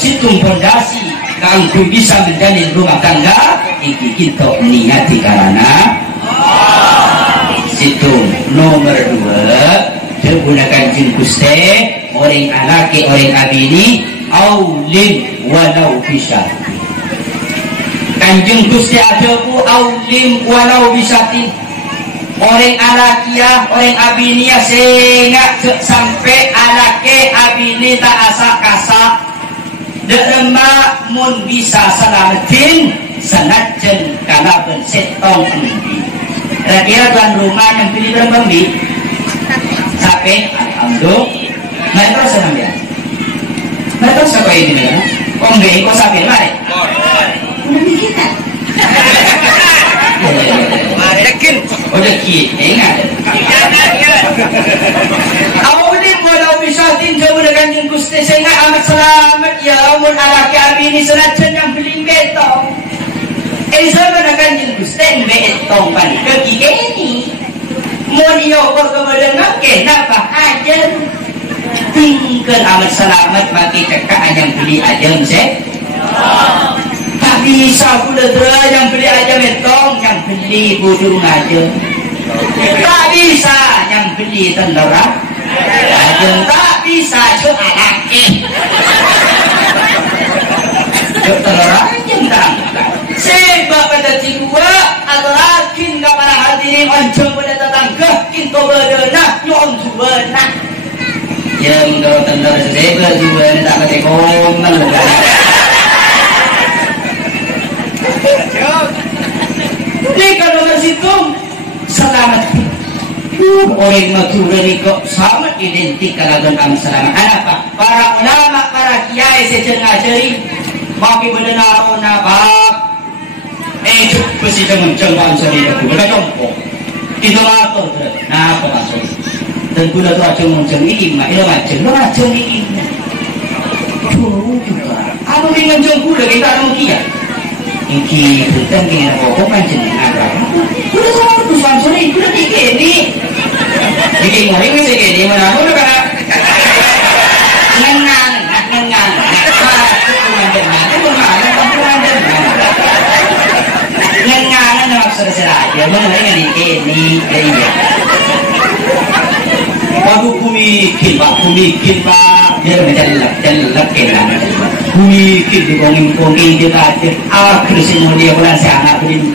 situ pondasi kanggo bisa menjalin rumah tangga iki kita niati karena situ. Nomor 2 digunakan jin Gusti orang alaki orang abini aulim walau bisa Kanjeng Gusti ada ku aulim walau bisatin orang alakia orang abinia sehingga sampai alake abini tak asa kasak derema mun bisa selamatin senajan kana bensetong endi. Kira-kira tuan rumah yang pilih berpembi sampai alhamdulillah mereka senang ya mereka suka ini ya kok enggak kok sampai mari udah kita yakin udah kita ingat awalnya walau bisa tinjau dengan yang Gusti sehingga amat selamat ya amun alaki abini senajan yang beli betong sama dengan yang Gusti betong pan kegigeni mun iokor kemudian makin napa aja tinggal amat selamat maki cekak yang beli aja mesti tak bisa pula yang beli aja betong yang beli budung aja tak bisa yang beli tendera aja tak bisa cuma laki tendera aja tak sebab pada jiwa atau lakin kepada hadirin oncom pada tetangga kita berdana nyom juana yang kalau tendera sebab juana tak kata komen ini kalau situ selamat orang Madura ini kok sama identik kalau dengan selamat apa para ulama para kiai sejak ngajari maki benar nabak besi menceng bangsa ini benar contoh itu apa nah apa maksud dan gula tu aja menceng ini mak itu macam ini apa yang menceng gula kita orang kia iki bukan kena pokok macam apa udah sama tu bangsa ini udah tiga ini iki ngori mesti ini mana aku udah kena nengang nengangan nak serserah dia mana dengan ini baru kumikin pak dia menjelak kenan kumikin digongin dia kata akhir semua dia bulan sangat begini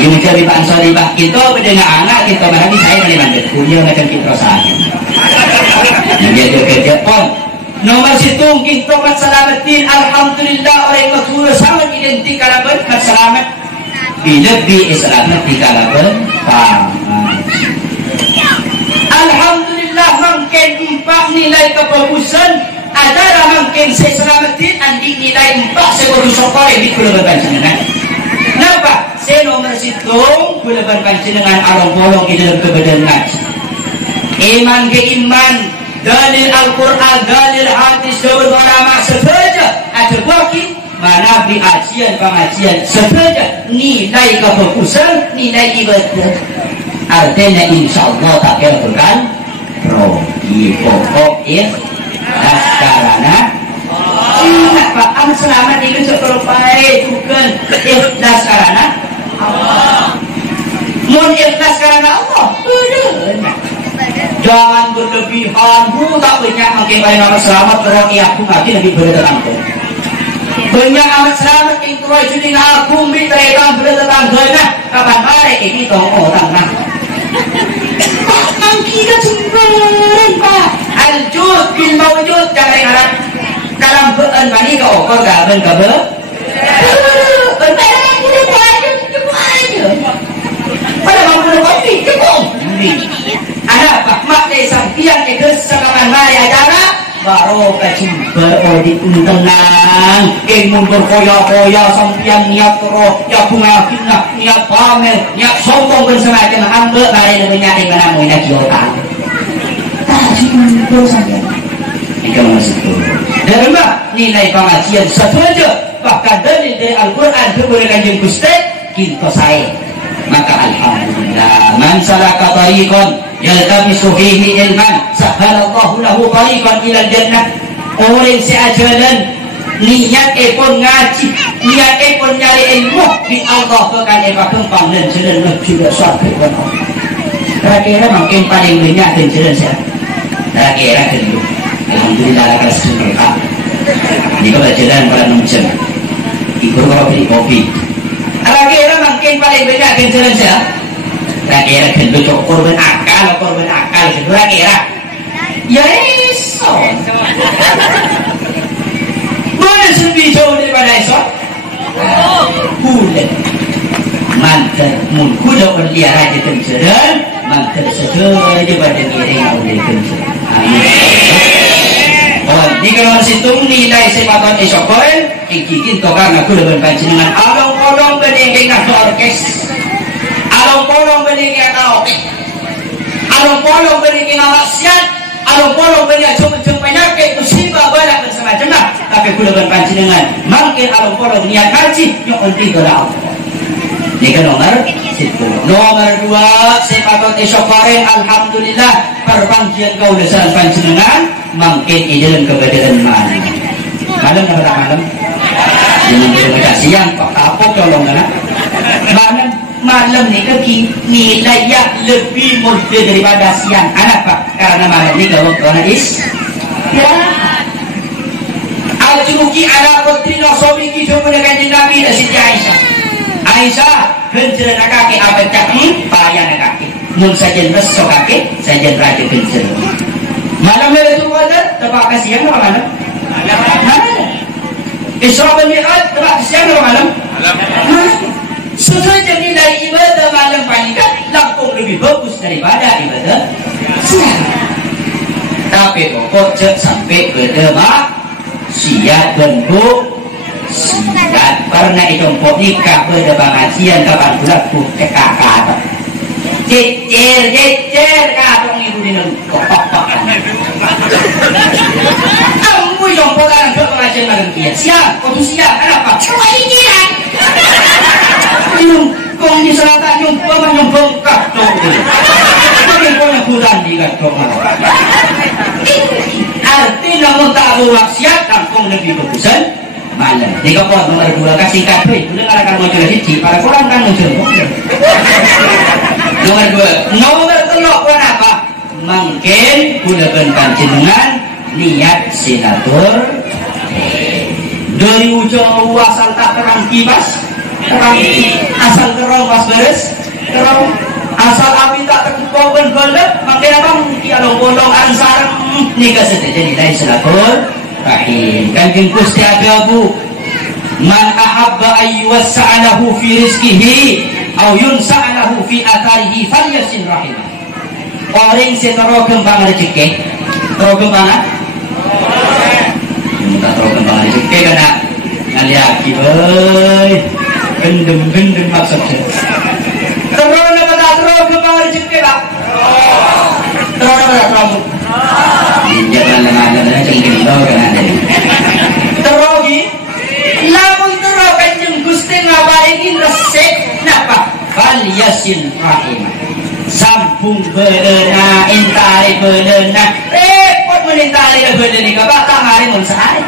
ini cari bangsa di bak kita dengan anak kita berarti saya menemani punya macam kita sahaja dia kerja pun nomor situ kita selamatin alhamdulillah orang Madura sama identik kalaban selamat lebih selamat di kalaban alhamdulillah mungkin 4 nilai kebagusan adalah mungkin saya selamatin andi nilai 4 sebaru sokor di Pulau Panjenengan. Kenapa? Saya nomor situ Pulau Panjenengan arong bolong di dalam kebenaran ngaji iman ke iman dalil Al-Quran, dalil hadis, dalil ulama saja ada wakil mana pengajian saja nilai kefokusan, nilai ibadah artinya insyaAllah tak kelihatan rogi pokok karena Pak amat selamat itu seperti bukan ikhlas karena Allah mun ikhlas karena Allah jangan berlebihan tak banyak makin banyak amat selamat rogi aku ngaji lebih berdatang banyak amat selamat itu wajib aku mitrekan berdatang banyak kapan balik ini tong orang nah kita sumberan Pak aljud bil mawjud jangan harap kalam bean bani ke okor gaben gabe beneran udah aja pada mampu kopi cukup ada apa makna sampian itu sekarang maya darah baru kecimber odi tenang ilmu berkoya-koya sampian niat roh ya bunga fitnah niat pamer niat sombong dan semacam hamba mari lebihnya dengan namanya kiotan tak sumber sampian jika masuk dari nilai pengajian saja bahkan dari Al-Quran kemudian yang Gusti kita saya maka alhamdulillah man salaka tariqan yaltamisu fihi ilman sahhalallahu lahu tariqan ila jannah orang seajaran niat pun ngaji, niat pun nyari ilmu di Allah bukan kembang dan jalan juga suatu Allah. Kira-kira makin paling banyak dan jalan saya. Kira-kira kedua. Alhamdulillah lah kelas mereka. Ini kalau jalan pada 6 jam. Ibu kalau beli kopi. Kira-kira makin paling banyak dan jalan saya. Kira-kira kedua korban akal. Kira-kira. Ya esok. Boleh lebih jauh daripada esok. Boleh. Mantan kuda berliara di tenjeran, mantan saja pada ngiring oleh tenjeran. Oh, di kalau situ nilai sepatan esokon, ikikin tokar aku dengan pancingan along-along berdengeng nak orkes, along-along berdengeng nak along-along berdengeng awasiat, along-along berdengeng cuma penyakit musibah banyak macam-macam. Tapi aku dengan pancingan, makin along-along niat haji yang penting kalau ini nomor 1. Nomor 2, sepatut esokoren alhamdulillah perpanggian kau dasar panjenengan makin idalan kebedaran malam apa tak malam jangan berada siang pak apa tolong kan malam ni nilai yang lebih mudah daripada siang. Kenapa? Karena malam ni kalau ya al-juruki ala putri nasobiki cuma dengan Nabi dan Siti Aisyah kenceran kaki abad kaki payah kaki mun sajen besok kaki sajen raja kenceran malam itu ada tepat kasihan malam Isra bin Mi'raj tepat kasihan malam sesuai nilai ibadah malam panikan langsung lebih bagus daripada ibadah siang. Tapi pokok sampai berdema siap bentuk siap pernah ditompok nikah pada pengajian kapan pula bukti kakak jejer kakak ibu di kopak kamu jompok dalam pengajian malam dia siap kau siap kenapa cuma ini kan kau di selatan nyumbang kakak tapi kau yang kurang di kakak artinya mau tak buat siap kampung lebih bagusan malam. Jika kau nomor 2 kasih kafe, boleh akan muncul hiji. Para kurang kan muncul. Nomor 2, nomor 3 apa? Mungkin boleh panjenengan niat sinatur. Dari ujung asal tak terang kibas, asal terang pas beres, terang asal api tak terkumpul golek, mungkin apa? Kalau bolong ansar nikah saja nilai sinatur. Rahim. Kanjeng Gusti Abu man ahabba ayyussa'alahu fi rizqihi aw yunsa'alahu fi atharihi falyasin rahim. Orang setaro kembang rezeki taro kembang minta taro kembang rezeki kena ngaliaki boy gendem maksudnya taro nama kembang rezeki pak taro nama jangan lama-lama cengking tau kan ada terogi lamun tero kanjeng Gusti ngabaringin resep napa fal yasin rahim sambung beulena intari beulena repot menintari beulena ka batang hari mun sehari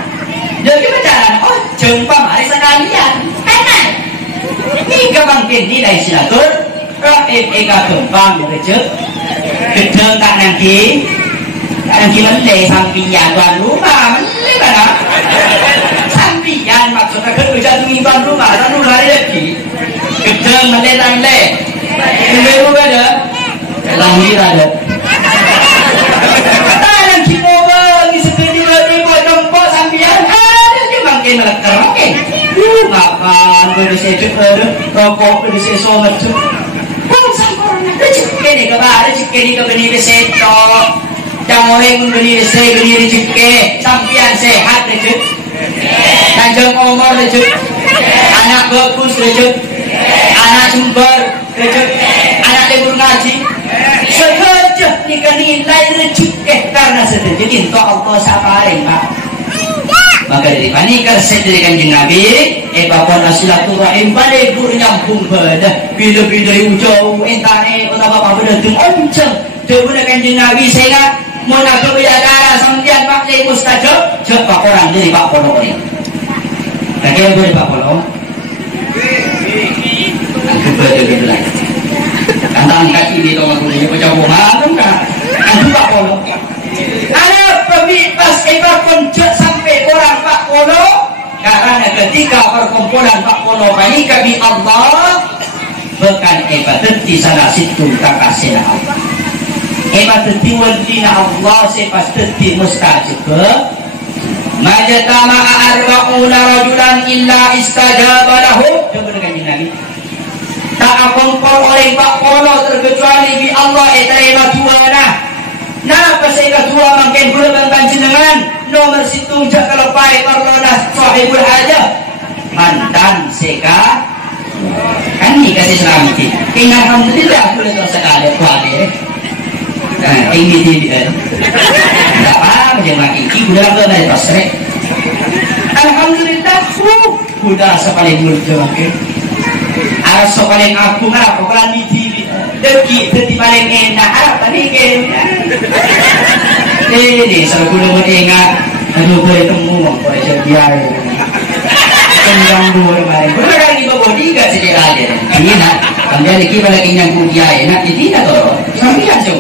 jadi berjalan oh jengpa mari sekalian enak ini kebangkin nilai silatur rahim eka kembang rezeki gedeng tak nanti nanti menilai sampian tuan rumah menilai mana sampian maksudnya kerja tuan rumah tuan hari lagi gedeng menilai itu beda lahir ada nanti mobil di sepedi lagi buat tempat sampian ada je makin melekar makin makan berdisik rokok berdisik somat rezeki ni kebar rezeki ni kebeni besetok yang orang beli rezeki sampian sehat rezeki panjang umur rezeki anak bagus rezeki anak sumber rezeki anak libur ngaji sengaja nikah nilai rezeki karena sedekah untuk Allah sabarin pak maka dari panikar sedari kanjeng Nabi bapak silaturahim balik gur nyambung pada bila-bila ujung entane atau bapak benda tu onceng coba kanjeng Nabi sehingga mau nak kebijaksanaan sampian pak ke mustajab cepat orang dari Pak Polo ini kaya boleh Pak Polo aku betul lagi tantang kaki di tengah kuliah percobaan kan aku Pak Polo ada pemipas ibarat konjek sampai orang Pak Polo karena ketika perkumpulan Pak Polo ini kami Allah bukan ibadat di sana situ kakasih Allah ibadat di wajina Allah sepas di mustajib majtama'a arba'una rajulan illa istajaba lahu coba dengan Nabi tak kumpul oleh Pak Polo terkecuali di Allah terima tuana nah pasal kedua makin gula panjenengan nomor situ jak kelepai parlona sahibul aja mantan seka kan ni kasih selamat kena alhamdulillah boleh sekali kuat nah ini dia tak apa jangan iki udah dari pasre alhamdulillah udah sepaling mulia oke harus paling aku ngarap kalau di deki paling enak harap tadi ke ini seru dulu ingat aduh boleh temu boleh jadi kenyang dulu kemarin boleh kali bawa tiga sedih aja ini nak kemudian lagi balik kenyang kuliah enak jadi tidak tolong sampai aja